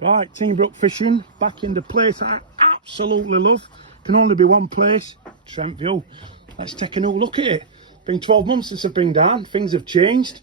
Right, Teambrook Fishing, back in the place I absolutely love. Can only be one place, Trent View. Let's take a new look at it. Been 12 months since I've been down, things have changed.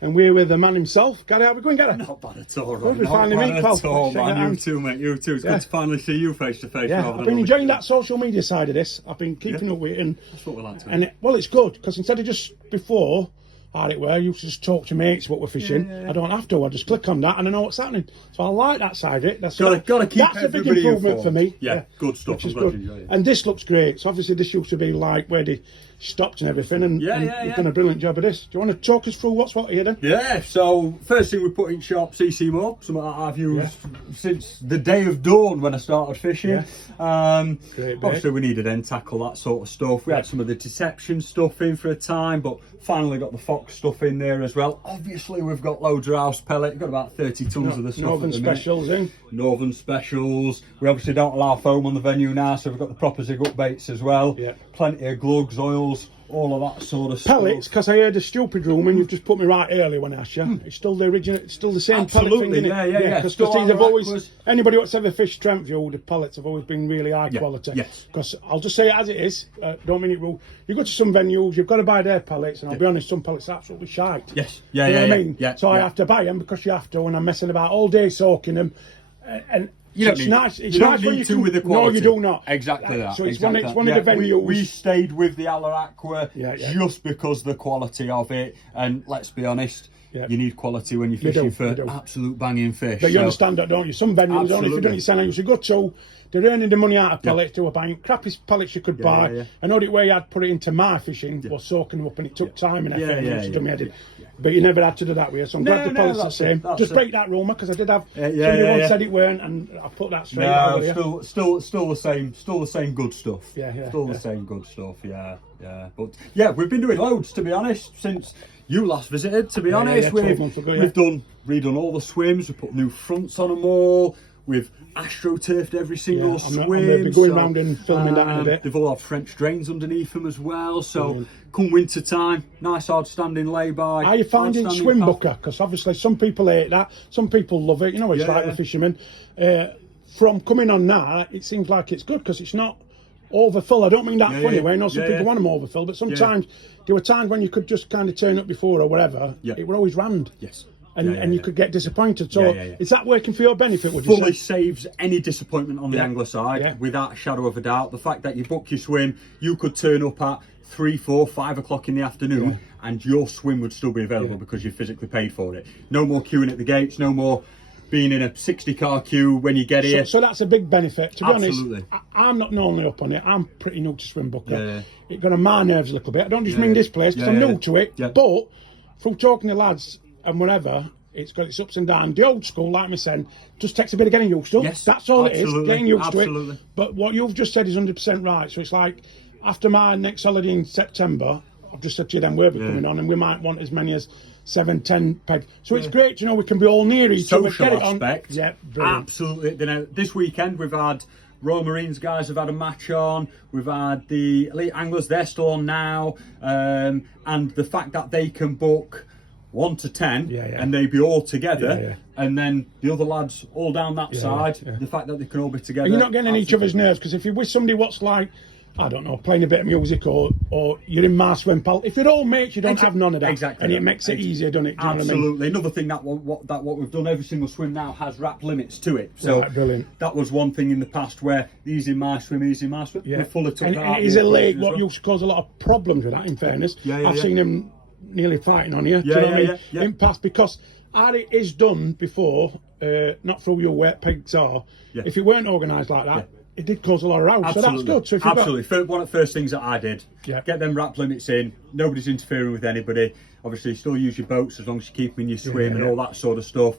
And we're with the man himself. Gary, how are we going, Gary? Not bad at all, Good, we Not finally bad meet, at pal. all, Shake man. your You hand. too, mate. You too. It's Yeah. good to finally see you face to face. Yeah, I've been enjoying that social media side of this. I've been keeping up with it. And, That's what we like to. and it, well, it's good, because instead of just before, how it were, you used to just talk to mates what we're fishing. I don't have to. I just click on that and I know what's happening. So I like that side of it. That's Gotta keep that's a big everybody improvement for informed. me. Yeah, good stuff. Which is I'm glad good. you enjoy it. And this looks great. So obviously this used to be like where they stopped and everything. And, Yeah, and yeah, you've yeah. done a brilliant job of this. Do you want to talk us through what's what here then? Yeah, so first thing we put in shop CC Mob, something that I've used since the day of dawn when I started fishing. Great bait. Obviously we needed end tackle, that sort of stuff. We had some of the deception stuff in for a time, but finally got the Fox stuff in there as well. Obviously we've got loads of house pellet, we've got about 30 tons of the stuff. Northern at the minute. Specials in. Northern Specials. We obviously don't allow foam on the venue now, so we've got the proper zig up baits as well. Yeah. Plenty of glugs, oils, all of that sort of Pellets, stuff. because I heard a stupid rumour, and you've just put me right earlier when I asked you. It's still the original, it's still the same pellet thing, Absolutely, isn't it? yeah. Because Still these have our always, aquas. anybody that's ever fished Trent View, the pellets have always been really high quality. yes. Because I'll just say it as it is, don't mean it rude. You go to some venues, you've got to buy their pellets, and I'll be honest, some pellets are absolutely shite. Yes. You know what I mean? Yeah. So I have to buy them because you have to, and I'm messing about all day soaking them. And You so don't it's need, nice. It's you nice don't when need you to can, with the quality. No, you do not. Exactly that. So it's exactly one of the venues. We stayed with the Alla Aqua Yeah. just because the quality of it, and let's be honest, you need quality when you're fishing for absolute banging fish. But you understand that, don't you? Some venues, only if you don't understand, you should go to. They're earning the money out of pellets. They were buying crappy pellets you could buy. yeah. I know the way I'd put it into my fishing was soaking them up, and it took time and effort. But you never had to do that with you, so I'm glad the pellets are the same. Just break that rumour, because I did have somebody once said it weren't, and I put that straight out here. Still the same good stuff. Still the same good stuff. But yeah, we've been doing loads, to be honest, since you last visited. To be honest, 12 months ago, we've redone all the swims. We put new fronts on them all. We've astroturfed every single swim. I'm going to be going round and filming that in a bit. They've all had French drains underneath them as well. So come winter time, nice hard standing lay-by. Are you finding swim booker? Because obviously some people hate that, some people love it. You know, it's like the fishermen. From coming on now, it seems like it's good because it's not overfull. I don't mean that funny way. I know some people want them overfull, but sometimes there were times when you could just kind of turn up before or whatever. It were always rammed. Yes. And you could get disappointed. So is that working for your benefit, would you say? Fully saves any disappointment on the angler side, without a shadow of a doubt. The fact that you book your swim, you could turn up at 3, 4, 5 o'clock in the afternoon and your swim would still be available because you physically paid for it. No more queuing at the gates, no more being in a 60-car queue when you get here. So that's a big benefit. To be Absolutely. honest, I'm not normally up on it. I'm pretty new to swim booker. It got on my nerves a little bit. I don't just mean this place because I'm new to it. But through talking to lads and whatever, it's got its ups and downs. The old school, like me saying, just takes a bit of getting used to. Yes, that's all it is, getting used to absolutely. it. But what you've just said is 100% right. So it's like, after my next holiday in September, I've just said to you then we'll be coming on, and we might want as many as 7, 10 peg. So it's great to know we can be all near each other. Social Get it on. aspect. Yeah, brilliant. Absolutely. You know, this weekend we've had Royal Marines guys have had a match on. We've had the elite anglers, they're still on now. And the fact that they can book 1 to 10 and they be all together and then the other lads all down that side, the fact that they can all be together. And you're not getting in each other's nerves, because if you're with somebody what's like, I don't know, playing a bit of music or you're in my swim pal, if you're all mates, you don't have none of that. Exactly. And it makes it easier, doesn't it? Do you know what I mean? Absolutely. Another thing that what we've done, every single swim now has wrap limits to it. So brilliant. That was one thing in the past where easy in my swim. We're fully took and that out it is of a the lake equation as what well. used to cause a lot of problems with that, in fairness. I've seen them nearly fighting on you. Do you know what I mean? In past, because it is done before, not through your wet pegs are. If it weren't organised like that, it did cause a lot of rows. So that's good. So if absolutely. One of the first things that I did, get them wrap limits in. Nobody's interfering with anybody. Obviously, still use your boats as long as you keep them in your swim and all that sort of stuff.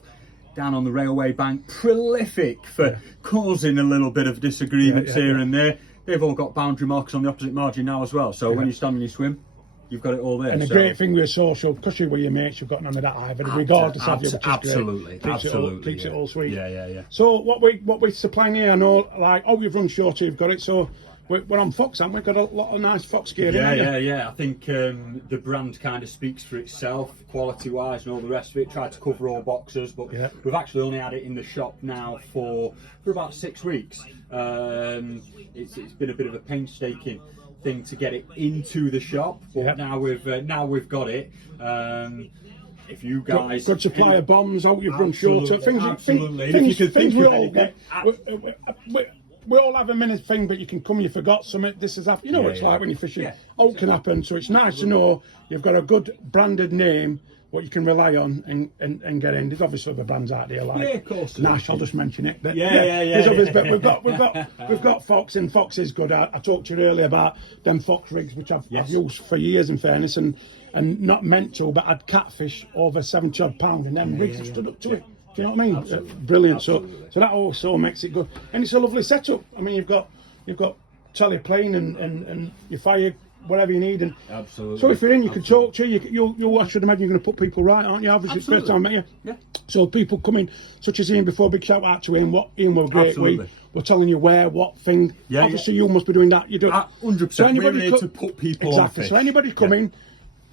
Down on the railway bank, prolific for causing a little bit of disagreements here and there. They've all got boundary markers on the opposite margin now as well. So when you stand in your swim, you've got it all there. And the great thing with social, because you're with your mates, you've got none of that either, regardless of you. Absolutely. Keeps it all sweet. Yeah. So what we're supplying here, I know, like, you've run short, you've got it. So we're on Fox, haven't we? Got a lot of nice Fox gear. Yeah. I think the brand kind of speaks for itself, quality-wise and all the rest of it. Tried to cover all boxes, but we've actually only had it in the shop now for about 6 weeks. It's been a bit of a painstaking thing to get it into the shop, but now we've got it. If you guys good supply of bombs out, you've run short of things. Absolutely. Things we all get. We all have a minute thing, but you can come, you forgot something. This is happening. You know what it's like when you're fishing. All can happen. So it's nice to know you've got a good branded name, what you can rely on and get in. There's obviously other brands out there like of course. Nash. I'll just mention it. But There's others, but we've got Fox, and Fox is good. I talked to you earlier about them Fox rigs, which I've used for years, in fairness, and not meant to, but I'd catfish over 70 odd pound, and them rigs have stood up to it. Do you know what I mean? Brilliant. Absolutely. So that also makes it good, and it's a lovely setup. I mean, you've got teleplane and you fire whatever you need, and so if you're in, you can talk to you. I should imagine you're going to put people right, aren't you? Obviously, it's the first time I met you. Yeah. So people coming, such as Ian before. Big shout out to Ian. Ian were great. We're telling you where, what thing. Obviously, you must be doing that. You do. 100%. So anybody we're here to put people on fish. So anybody coming.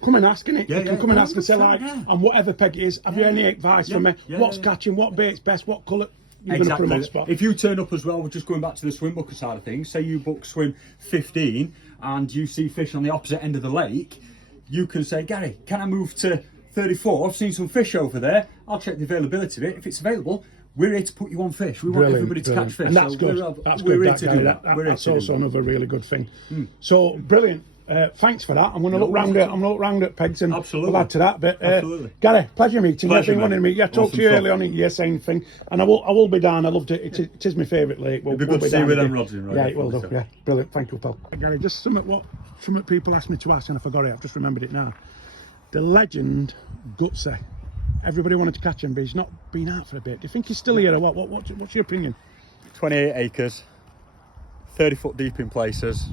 Come and ask, innit? You can come and ask and say, like, on whatever peg it is, have you any advice for me? What's catching, what bait's best, what colour? You're going to put them on spot. If you turn up as well, we're just going back to the swim booker side of things. Say you book swim 15 and you see fish on the opposite end of the lake, you can say, Gary, can I move to 34? I've seen some fish over there. I'll check the availability of it. If it's available, we're here to put you on fish. We want everybody to catch fish. And that's good. We're here to do that. That's also another really good thing. So, brilliant. Thanks for that. I'm going to look round at. I'm going to look round at pegs and we'll add to that. But Gary, pleasure meeting you. I've been wanting to meet you. I talked to you early on in your same thing, and I will be down. I loved it. It is my favourite lake. It'd be good to see you with them rods in, right? Yeah, it will do. Yeah, brilliant. Thank you, pal. Gary, just something people asked me to ask, and I forgot it. I've just remembered it now. The legend Gutsy. Everybody wanted to catch him, but he's not been out for a bit. Do you think he's still here or what? What's your opinion? 28 acres, 30 foot deep in places.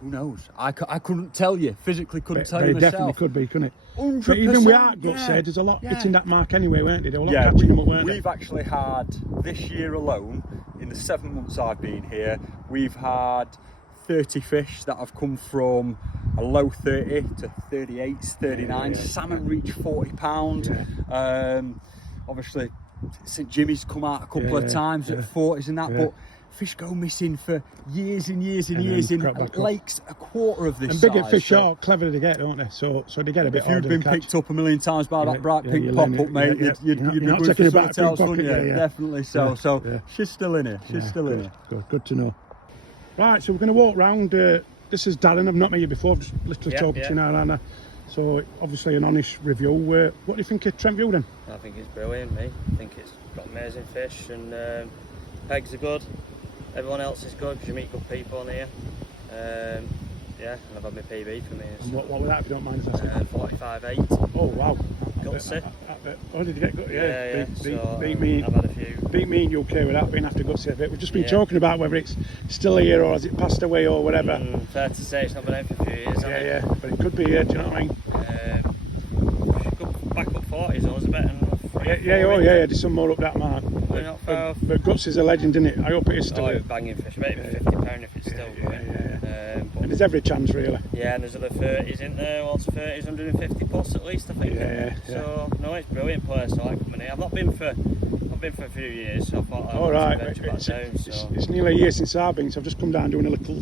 Who knows? I couldn't tell you. Physically couldn't tell you myself. Definitely could be, couldn't it? 100%. But even without Gutsy, there's a lot hitting that mark anyway, weren't there? There were a lot catching them up, weren't We've actually had, this year alone, in the 7 months I've been here, we've had 30 fish that have come from a low 30 to 38, 39. Salmon reach 40 pound. Obviously, St Jimmy's come out a couple of times at 40s and that, but fish go missing for years and years and years in lakes a quarter of this and size. bigger fish are clever to get, don't they? So they get a bit. If you'd been picked up a million times by that bright pink pop-up, mate, you'd be good for something else, wouldn't you? Definitely so. So she's still in here. She's still in here. Good to know. Right, so we're going to walk round. This is Darren. I've not met you before. I've just literally talking to you now, Anna. So obviously an honest review. What do you think of Trent View then? I think it's brilliant, mate. I think it's got amazing fish and pegs are good. Everyone else is good because you meet good people on here. And I've had my PB for me. And what was that, if you don't mind us asking? 45.8. Oh wow. Gutsy. Oh, did you get Gutsy? Yeah. Beat me. I've had a few. Beat me in UK without being after Gutsy a bit. We've just been talking about whether it's still here or has it passed away or whatever. Fair to say it's not been out for a few years. But it could be here. Do you know what I mean? Back up 40s, always a bit. There's some more up that mark. But Guts is a legend, isn't it? I hope it is still. Oh, banging fish. Maybe £50 if it's still going. And there's every chance, really. Yeah, and there's other 30s in there. What's 30s, 150 plus at least, I think. So no, it's a brilliant place. I like coming here. I've not been for a few years, so I thought I'd venture back down. It's nearly a year since I've been, so I've just come down doing a little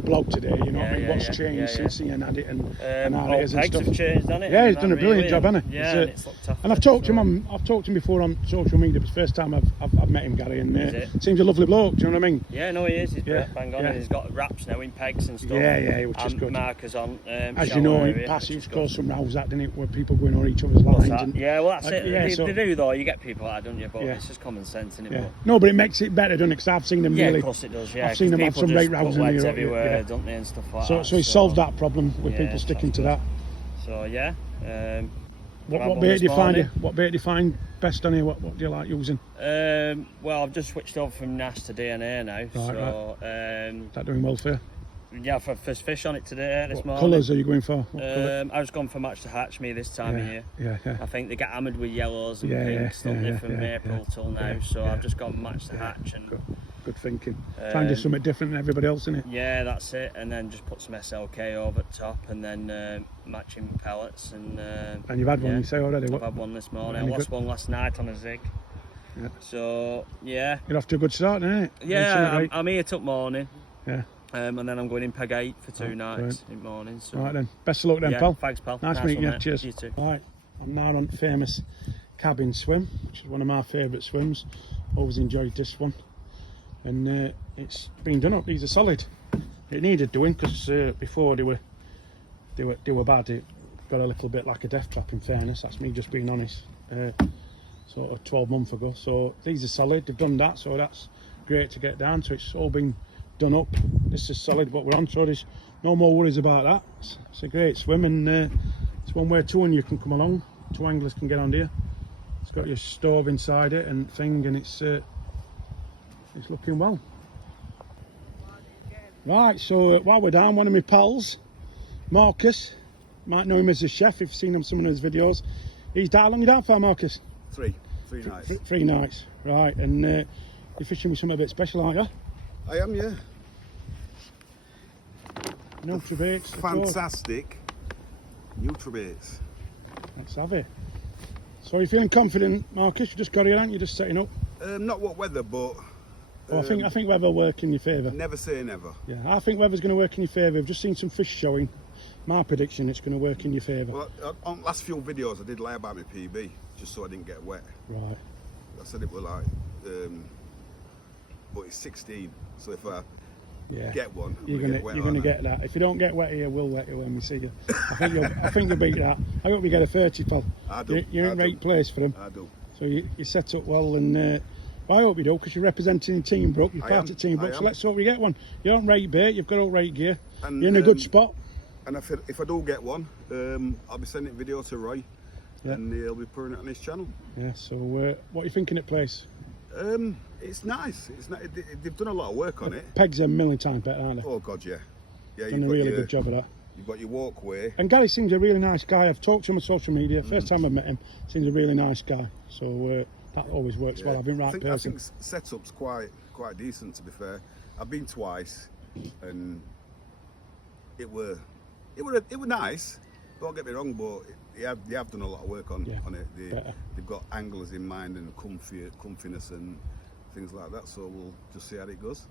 blog today. You know what I mean? What's changed since Ian had it and how it is and stuff. Have changed, hasn't it? Yeah, he's done a brilliant job, hasn't he? Yeah, and it's looked after. And I've talked to him before on social media. It's the first time I've met him, Gary, and seems a lovely bloke. Do you know what I mean? Yeah, no, he is. He's bang on, and he's got wraps now in pegs and stuff. Yeah, which is good. Markers on. As you know, in past it caused some rows, that didn't it, where people going on each other's lines. Yeah, well, that's it. They do though. You get people like that, don't you? But it's just common sense, isn't it? Yeah. No, but it makes it better, doesn't it? Because I've seen them really. Yeah, of course it does. Yeah, I've seen them have some great rows in here everywhere, don't they, and stuff like that. So he solved that problem with people sticking to that. So yeah. What bait do you find? What bait do you find best on here? What do you like using? Well, I've just switched over from Nash to DNA now. Is that doing well for you? Yeah, I've had first fish on it today. This morning. What colours are you going for? I was going for match to hatch me this time of year. Yeah. I think they get hammered with yellows and pinks, don't they, from April till now. So I've just gone match to hatch and good thinking. Try and do something different than everybody else, innit? Yeah, that's it. And then just put some SLK over the top, and then matching pellets. And you've had one, you say already? I've had one this morning. I lost one last night on a zig. Yeah. So yeah. You're off to a good start, innit? Yeah, I'm here till morning. Yeah. And then I'm going in peg 8 for 2 nights in morning. So. Right then, best of luck then, yeah, pal. Thanks, pal. Nice meeting you. Cheers. You too. Right, I'm now on famous cabin swim, which is one of my favourite swims. Always enjoyed this one, and it's been done up. These are solid. It needed doing because before they were bad. It got a little bit like a death trap. In fairness, that's me just being honest. Sort of 12 months ago. So these are solid. They've done that, so that's great to get down. So it's all been done up. This is solid what we're on, so there's no more worries about that. It's a great swim, and it's one where two and you can come along, 2 anglers can get on here. It's got your stove inside it and thing, and it's looking well. Right, so while we're down, one of my pals, Marcus, might know him as a chef if you've seen him some of his videos. He's down. How long are you down for, Marcus? 3 nights. 3 nights, right, and you're fishing with something a bit special, aren't you? I am, yeah. Nutribaits. Fantastic Nutribaits. Let's have it. So you're feeling confident, Marcus? You just got here, aren't you? Just setting up. Not what weather, but. I think weather will work in your favour. Never say never. Yeah, I think weather's going to work in your favour. I've just seen some fish showing. My prediction, it's going to work in your favour. Well, on last few videos, I did lie about my PB, just so I didn't get wet. Right. I said it was like, but it's 16, so if I get one, you're gonna get that. If you don't get wet here, we'll wet you when we see you. I think you'll beat that. I hope you get a 30, pal. I do. You're in right place for them. I do. So you set up well, and I hope you do, because you're representing Team Brook. You're part of Team Brook, so let's hope you get one. You're on right bait. You've got all right gear. And, you're in a good spot. And if I do get one, I'll be sending video to Roy, and he'll be putting it on his channel. Yeah. So what are you thinking at place? It's nice. They've done a lot of work on it. Pegs are a million times better, aren't they? Oh God, yeah. Yeah, done a really good job of that. You've got your walkway. And Gary seems a really nice guy. I've talked to him on social media. First time I've met him, seems a really nice guy. So that always works well. Having right person. I think setup's quite decent, to be fair. I've been twice, and it were nice. Don't get me wrong, but they have done a lot of work on it. They've got anglers in mind and comfiness and things like that. So we'll just see how it goes.